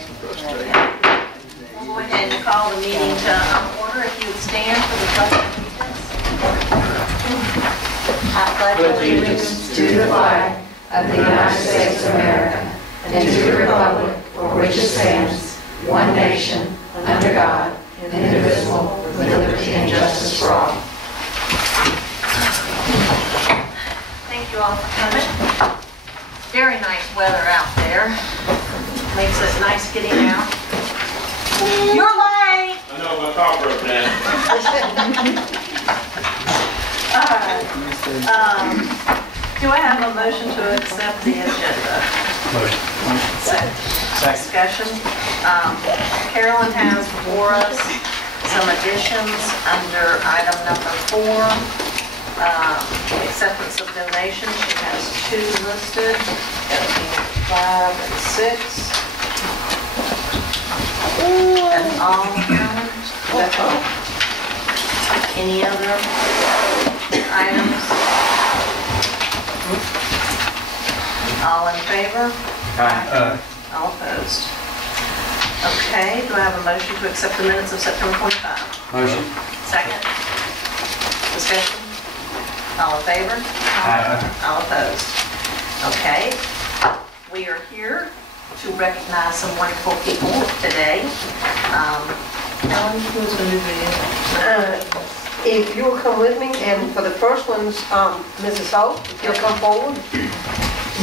Go ahead and call the meeting to order. If you would stand for the pledge of allegiance. I pledge allegiance to the flag of the United States of America and to the republic for which it stands, one nation, under God, indivisible, with liberty and justice for all. Thank you all for coming. Very nice weather out there. Makes it nice getting out. You're late! I know, my car broke down. Do I have a motion to accept the agenda? Motion. Discussion. Carolyn has before us some additions under item number 4. Acceptance of donations. She has 2 listed. That would be 5 and 6. That's all, Carolyn? That's all. Any other items? All in favor? Aye. All opposed? Okay, do I have a motion to accept the minutes of September 25? Motion. Second? Discussion? All in favor? Aye. All opposed? Okay, we are here to recognize some wonderful people today. Ellen, who's going to do the If you'll come with me, and for the first one's Mrs. Hope, if you'll come forward and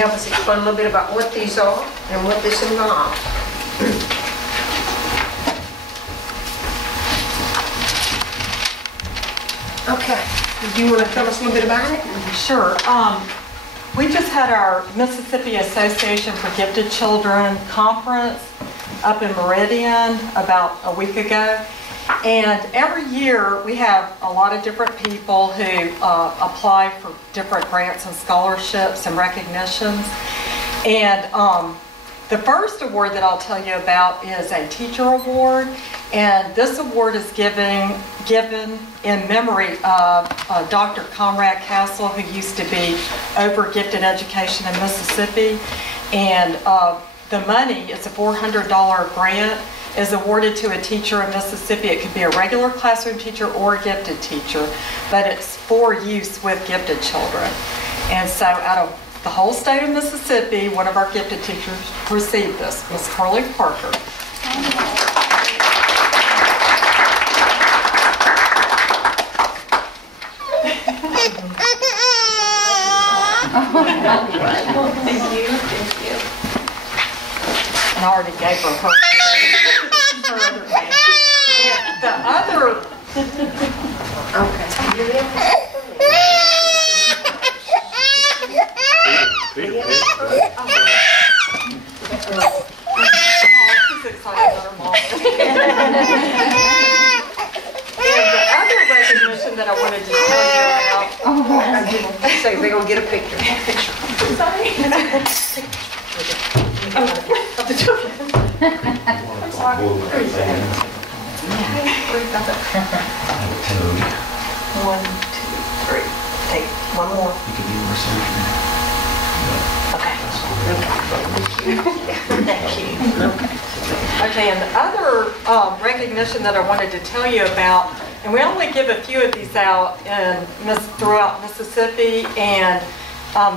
help us explain a little bit about what these are and what this involves. Okay, do you want to tell us a little bit about it? Sure. We just had our Mississippi Association for Gifted Children conference up in Meridian about a week ago. And every year we have a lot of different people who apply for different grants and scholarships and recognitions. And the first award that I'll tell you about is a teacher award. And this award is given in memory of Dr. Conrad Castle, who used to be over gifted education in Mississippi. And the money, it's a $400 grant, is awarded to a teacher in Mississippi. It could be a regular classroom teacher or a gifted teacher, but it's for use with gifted children. And so out of the whole state of Mississippi, one of our gifted teachers received this, Miss Carly Parker. Thank you. Thank you. And I already gave her her other name. The other, Okay. she's excited about her mom. And the other recognition that I wanted to tell you about. So we're going to get a picture. One, two, three. Take one more. Thank you. Okay, and the other recognition that I wanted to tell you about, and we only give a few of these out throughout Mississippi, and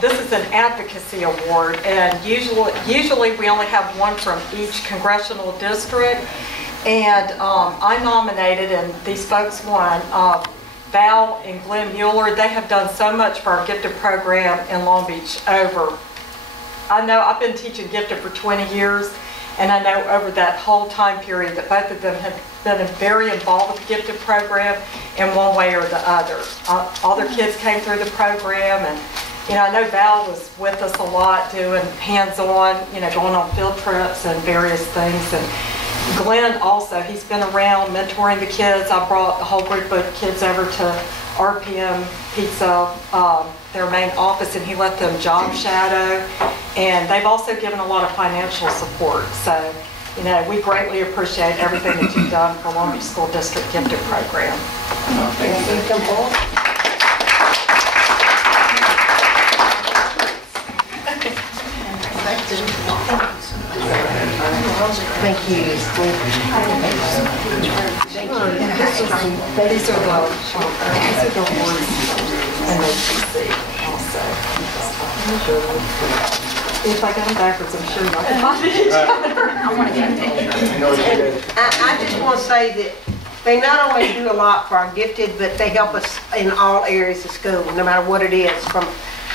this is an advocacy award, and usually we only have one from each congressional district, and I nominated, and these folks won. Val and Glenn Mueller, they have done so much for our gifted program in Long Beach over. I know I've been teaching gifted for 20 years, and I know over that whole time period that both of them have been very involved with the gifted program in one way or the other. All their kids came through the program, and I know Val was with us a lot doing hands-on, going on field trips and various things. And Glenn also, he's been around mentoring the kids. I brought a whole group of kids over to RPM Pizza, their main office, and he let them job shadow. And they've also given a lot of financial support. So, we greatly appreciate everything that you've done for Long Beach School District Gifted Program. Thank you. These are the ones in the PC also. If I got them backwards, I'm sure not. I want to get a picture. I just want to say that they not only do a lot for our gifted, but they help us in all areas of school, no matter what it is, from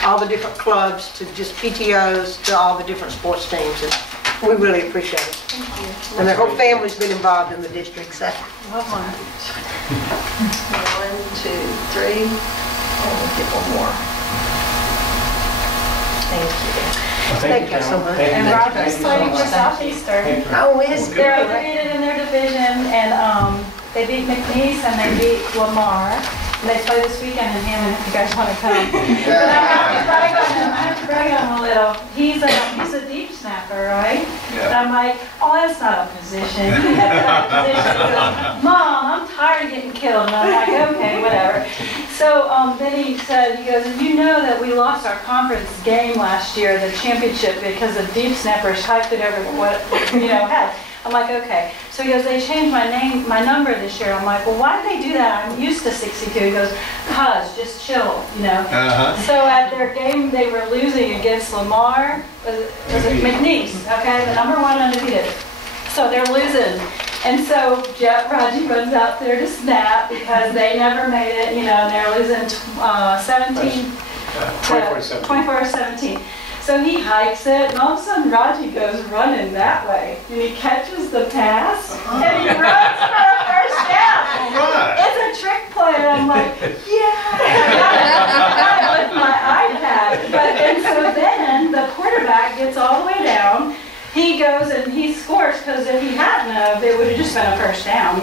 all the different clubs to just PTOs to all the different sports teams. And we really appreciate it. Thank you. And their whole family's been involved in the district, so. Love one. 1, 2, 3, and we'll get one more. Thank you. Thank you so much. And Roger's playing for Southeastern. Oh, is They're undefeated in their division, and they beat McNeese and they beat Lamar. And they play this weekend in Hammond if you guys want to come. But I have to brag on him a little. He's a deep snapper, right? Yeah. And I'm like, oh, that's not a position. That's not a position. He goes, Mom, I'm tired of getting killed. And I'm like, okay, whatever. So then he said, he goes, you know that we lost our conference game last year, the championship, because the deep snappers hyped it over what had. I'm like, okay. So he goes, they changed my number this year. I'm like, well, why did they do that? I'm used to 62. He goes, cause, just chill, So at their game, they were losing against Lamar. Was it McNeese? Okay, the number 1 undefeated. So they're losing. And so Raji runs out there to snap because they never made it, and they're losing 24-17. So he hikes it, and all of a sudden Raji goes running that way, and he catches the pass, and he runs for a first down. It's a trick play, and I'm like, yeah, I got it with my iPad. And so then the quarterback gets all the way down. He goes and he scores, because if he hadn't, it would have just been a first down,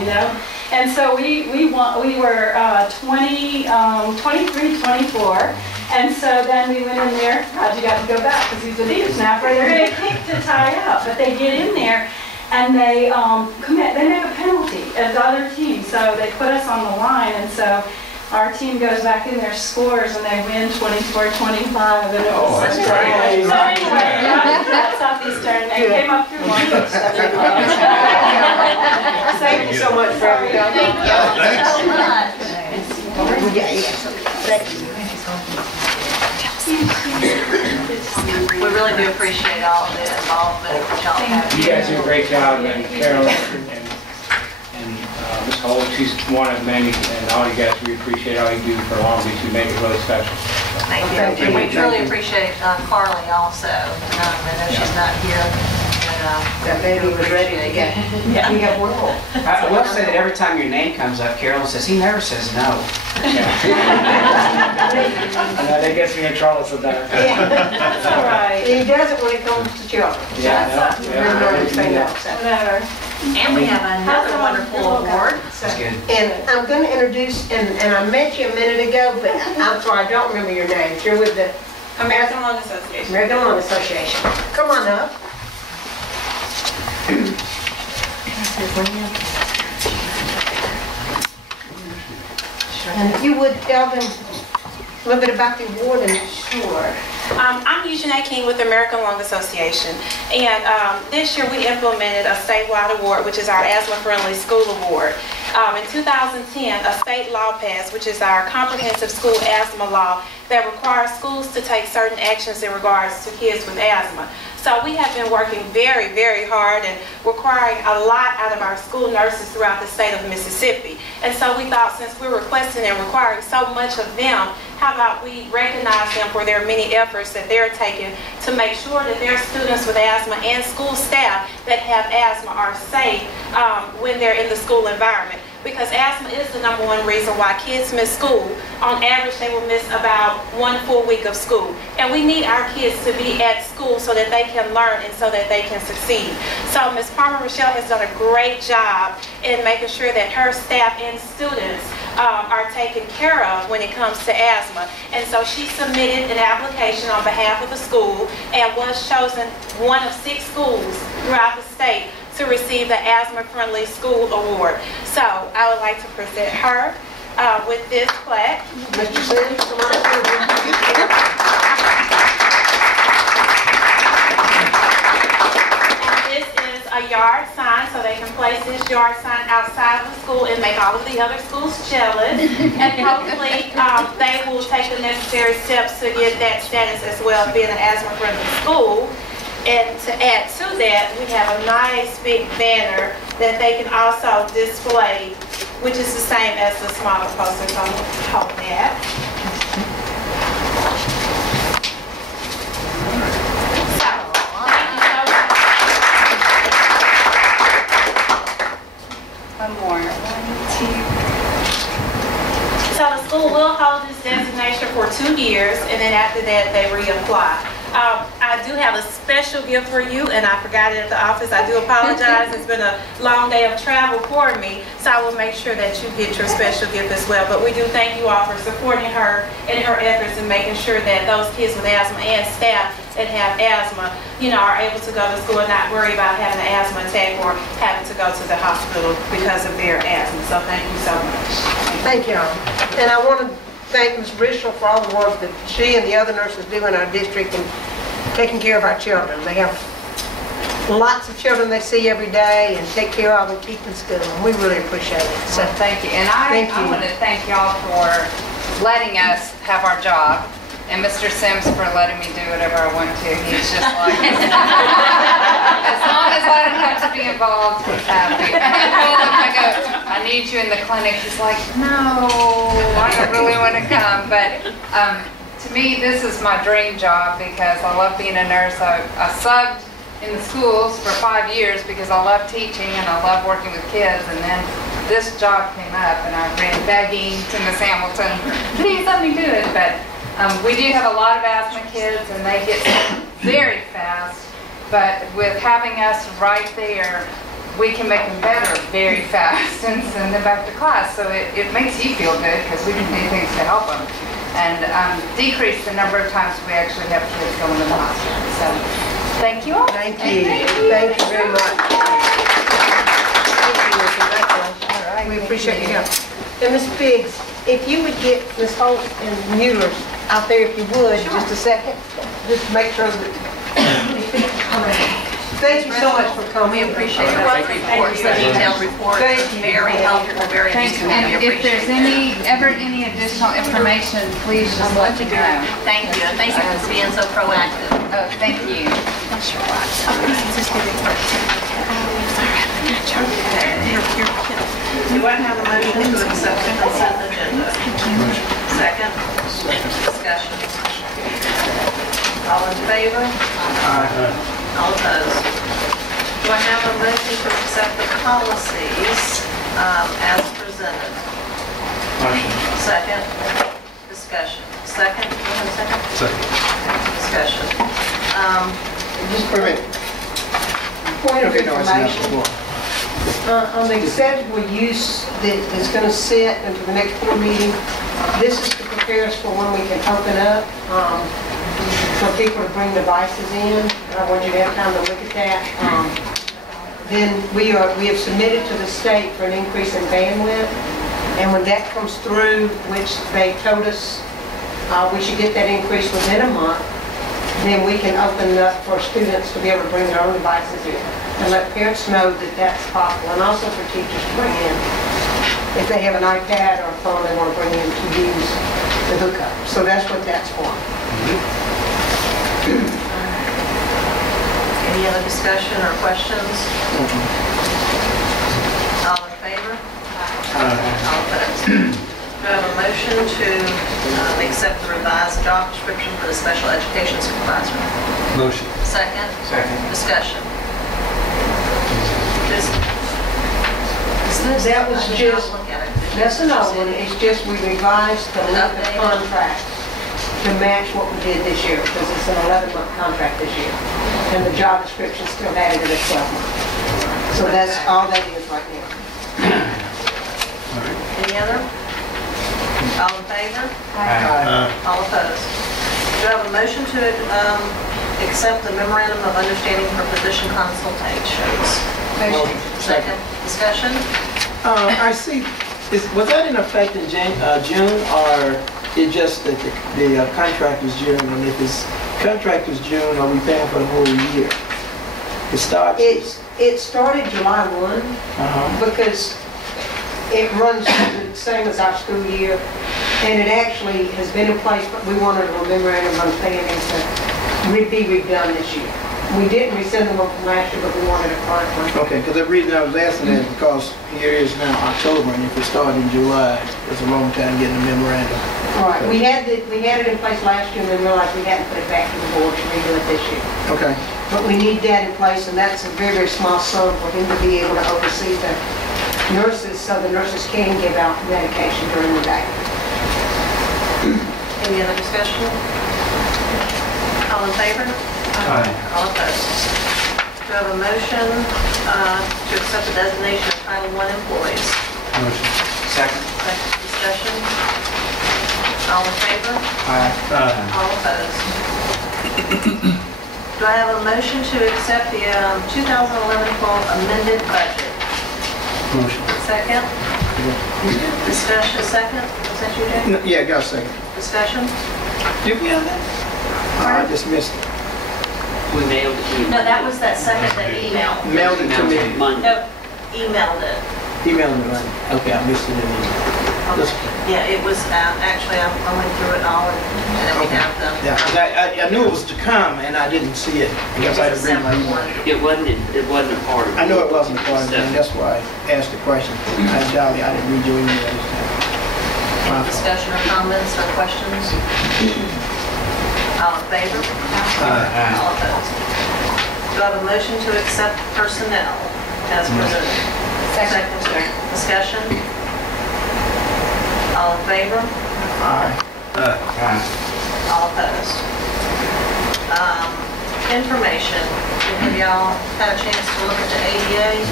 And so we were 23-24. And so then we went in there. Raji got to go back because he's a deep snapper. They're going to kick to tie up, but they get in there and they they make a penalty as the other team. So they put us on the line, and so our team goes back in there, scores, and they win 24-25. And it was that's such great. a So anyway, that's Southeastern. They came up through one. Thank you so much for everything. Thank you so much. We really do appreciate all of the involvement that y'all have. You guys do a great job, and Carol and Ms. Holt, she's one of many, and all you guys, we appreciate all you do for Long Beach. You make it really special. Thank you. And we truly appreciate Carly also. I know she's not here. That baby was ready to get. Yeah. You have one more. I will say that every time your name comes up, Carolyn says, he never says no. That gets me in trouble sometimes. That's all right. He does it when it comes to children. Yeah. Whatever. And we have another wonderful award. That's good. And I'm going to introduce, and I met you a minute ago, but I'm sorry, I don't remember your name. You're with the American Lung Association. American Lung Association. Come on up. And if you would tell them a little bit about the award and Sure. I'm Eugene King with the American Lung Association, and this year we implemented a statewide award, which is our Asthma-Friendly School Award. In 2010, a state law passed, which is our comprehensive school asthma law, that requires schools to take certain actions in regards to kids with asthma. So we have been working very, very hard and requiring a lot out of our school nurses throughout the state of Mississippi. And so we thought, since we're requesting and requiring so much of them, how about we recognize them for their many efforts that they're taking to make sure that their students with asthma and school staff that have asthma are safe when they're in the school environment. Because asthma is the #1 reason why kids miss school. On average, they will miss about 1 full week of school. And we need our kids to be at school so that they can learn and so that they can succeed. So Ms. Palmer Rochelle has done a great job in making sure that her staff and students are taken care of when it comes to asthma. And so she submitted an application on behalf of the school and was chosen one of 6 schools throughout the state to receive the Asthma-Friendly School Award. So I would like to present her with this plaque. Mr. Sims, come on up. And this is a a yard sign, so they can place this yard sign outside of the school and make all of the other schools jealous. And hopefully, they will take the necessary steps to get that status as well, being an asthma-friendly school. And to add to that, we have a nice big banner that they can also display, which is the same as the smaller posters on top of that. So, thank you so much. One more. 1, 2. So the school will hold this designation for 2 years, and then after that, they reapply. I do have a special gift for you, and I forgot it at the office. I do apologize. It's been a long day of travel for me, so I will make sure that you get your special gift as well. But we do thank you all for supporting her in her efforts and making sure that those kids with asthma and staff that have asthma, are able to go to school and not worry about having an asthma attack or having to go to the hospital because of their asthma. So thank you so much. Thank y'all. And I want to thank Ms. Bristol for all the work that she and the other nurses do in our district and taking care of our children. They have lots of children they see every day and take care of and keep in school. And we really appreciate it. So So thank you. And I want to thank y'all for letting us have our job. And Mr. Sims for letting me do whatever I want to. He's just like, as long as I don't have to be involved, he's happy. I go, I need you in the clinic. He's like, no, I don't really want to come. But to me, this is my dream job because I love being a nurse. I subbed in the schools for 5 years because I love teaching and I love working with kids. And then this job came up and I ran begging to Miss Hamilton, please let me do it. But we do have a lot of asthma kids and they get sick very fast, but with having us right there, we can make them better very fast and send them back to class. So it makes you feel good because we can do things to help them and decrease the number of times we actually have kids going to the hospital. So thank you all. thank you. Thank you very much. Thank you. Congratulations. We appreciate your help. And Ms. Biggs, if you would get Ms. Holt and Mueller out there, if you would, just a second, just to make sure that. Thank you so much for coming. We appreciate those reports, the detailed reports. Thank you. Very helpful, very Thank you. useful. And We if there's appreciate it. ever any additional information, please just let me know. Thank you, and thank you for being so proactive. Oh, thank you. Do I have a motion to accept the consent agenda? Second? Discussion. All in favor? All opposed? Do I have a motion to accept the policies as presented? Motion. Second? Discussion. Second? You have a second? Second. Discussion. Just for a minute. Point of information. On the acceptable use that's going to sit into the next board meeting, this is to prepare us for when we can open up, for people to bring devices in. I want you to have time to look at that. Then we have submitted to the state for an increase in bandwidth, and when that comes through, which they told us we should get that increase within a month, then we can open it up for students to be able to bring their own devices in and let parents know that that's possible, and also for teachers to bring in if they have an iPad or a phone they want to bring in to use the hookup. So that's what that's for. Any other discussion or questions? All in favor? All opposed? Do I have a motion to accept the revised job description for the special education supervisor? Motion. Second? Second. Discussion. That was just, that's an old one, it's just we revised the length of contract to match what we did this year, because it's an 11-month contract this year. And the job description still added it at 12 months. So that's all that is right now. Any other? All in favor? Aye. All opposed? Do I have a motion to accept the memorandum of understanding for position consultations? Motion. Second. Discussion? I see, was that in effect in June, or it just that the contract was June? And if it's contract was June, are we paying for the whole year? It starts? It started July 1 Uh-huh. because it runs the same as our school year. And it actually has been in place, but we wanted a memorandum of understanding to be redone this year. We didn't rescind them from last year, but we wanted a current one. Okay, because the reason I was asking that is because here it is now October, and if it started in July, it's a long time getting a memorandum. Right, we had it in place last year, and then realized we hadn't put it back to the board to redo it this year. Okay. But we need that in place, and that's a very, very small sum for him to be able to oversee the nurses, so the nurses can give out medication during the day. Any other discussion? All in favor? Aye. All opposed? Do I have a motion to accept the designation of Title I employees? Motion. Second. Second discussion. All in favor? Aye. All opposed? Do I have a motion to accept the 2011-12 amended budget? Motion. Second? Discussion, second? Was that you, Jay? No, yeah, got a second. Discussion? Did we have that? Oh, I just missed it. We mailed it to you. No, that was that second, that email. Mailed it to me. Monday. No, emailed it. Emailed me, right? Okay, I missed it in the email. That's okay. Yeah, it was, actually, I went through it all, and then we have the Yeah, 'cause I knew it was to come, and I didn't see it. I guess I didn't read my separate email. one. It wasn't a part of it. I know it wasn't a part of it, and that's why I asked the question. Dolly, I didn't read your email this time. My Any fault. discussion or comments or questions? All in favor? Aye. All opposed? Do I have a motion to accept personnel as presented? Second. Discussion? All in favor? Aye. All opposed? Information. Have y'all had a chance to look at the ADA?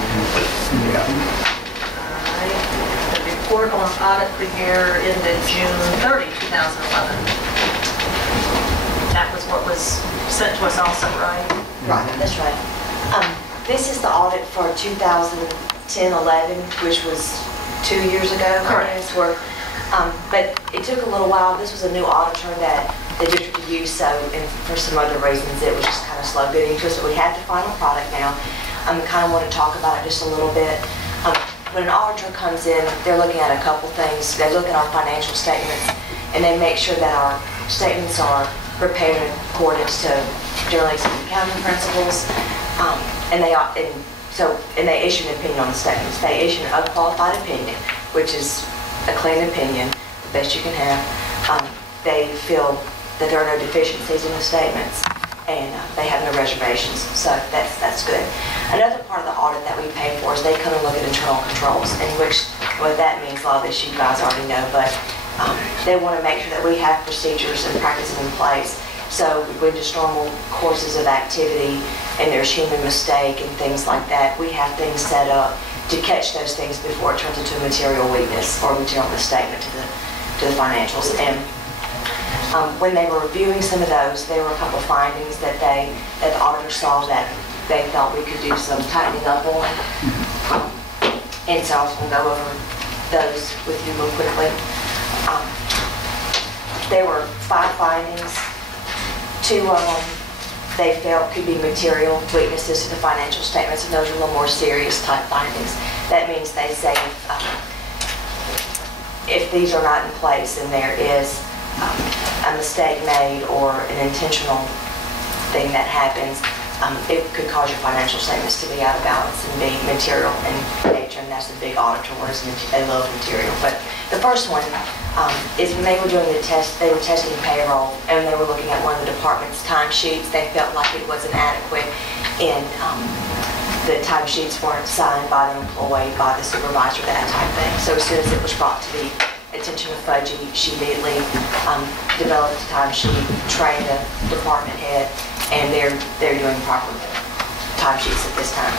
Yeah. Alright. The report on audit for year ended June 30, 2011. That was what was sent to us also, right? Right, that's right. This is the audit for 2010-11, which was 2 years ago. Correct. But it took a little while. This was a new auditor that the district had used, so, and for some other reasons, it was just kind of slow getting to us. But we have the final product now. I kind of want to talk about it just a little bit. When an auditor comes in, they're looking at a couple things. They look at our financial statements, and they make sure that our statements are prepared in accordance to generally accepted accounting principles. And they issue an opinion on the statements. They issue an unqualified opinion, which is a clean opinion, the best you can have. They feel that there are no deficiencies in the statements, and they have no reservations, so that's good. Another part of the audit that we pay for is they come and look at internal controls, in which, what that means, a lot of this you guys already know, but they want to make sure that we have procedures and practices in place. So when just normal courses of activity and there's human mistake and things like that, we have things set up to catch those things before it turns into a material weakness or material misstatement to the financials. And when they were reviewing some of those, there were a couple of findings that the auditor saw that they thought we could do some tightening up on. And so I was going to go over those with you real quickly. There were 5 findings. 2 of them they felt could be material weaknesses to the financial statements, and those are a little more serious type findings. That means they say if these are not in place and there is a mistake made or an intentional thing that happens, it could cause your financial statements to be out of balance and be material in nature, and that's the big auditor words. They love material. But the first one is when they were doing the test, they were testing payroll, and they were looking at one of the department's timesheets. They felt like it wasn't adequate, and the timesheets weren't signed by the employee, by the supervisor, that type of thing. So as soon as it was brought to the attention of Fudgy, she immediately developed a timesheet, trained the department head, and they're doing proper timesheets at this time.